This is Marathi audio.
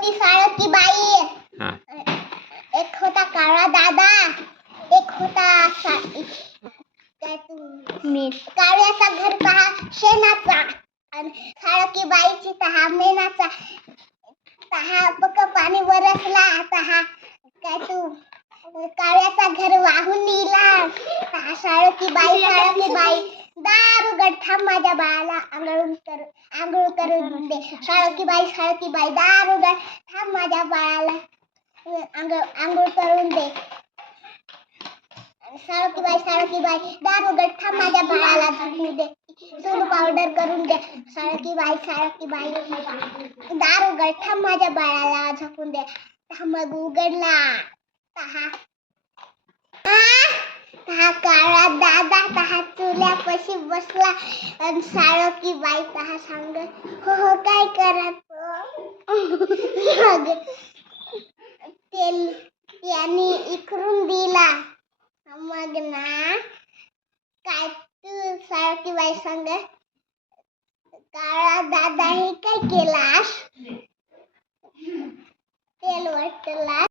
होती साळकी बाई. हा. एक होता काळा दादा, एक होता कावळ्याचा घर पहा शेणाचा, आणि साळकी बाईची तहा मेणाचा. तहा पक पाणी बरसला, तहा काय तू कावळ्याचा घर वाहून नेला. तहा साळकी बाई दार उघड, थांब माझ्या बाळाला आंघोळ करून दे. साळकी बाई दार उघड, थांब माझ्या बाळाला आंघोळ करून दे. साळकी बाई दार उघड, थांब माझ्या बाळाला झोपू दे. सोनू पावडर करून दे. साळकी बाई दार उघड, थांब माझ्या बाळाला झोपून दे. मग उघडला. तहा काळा दादा तहा चुल्यापाशी बसला, आणि साळकी बाई तहा सांग हो काय करत. त्यांनी इकरून दिला. मग ना काय तू साळकी बाई सांग काळा दादा हे काय केलास. तेल वाटला.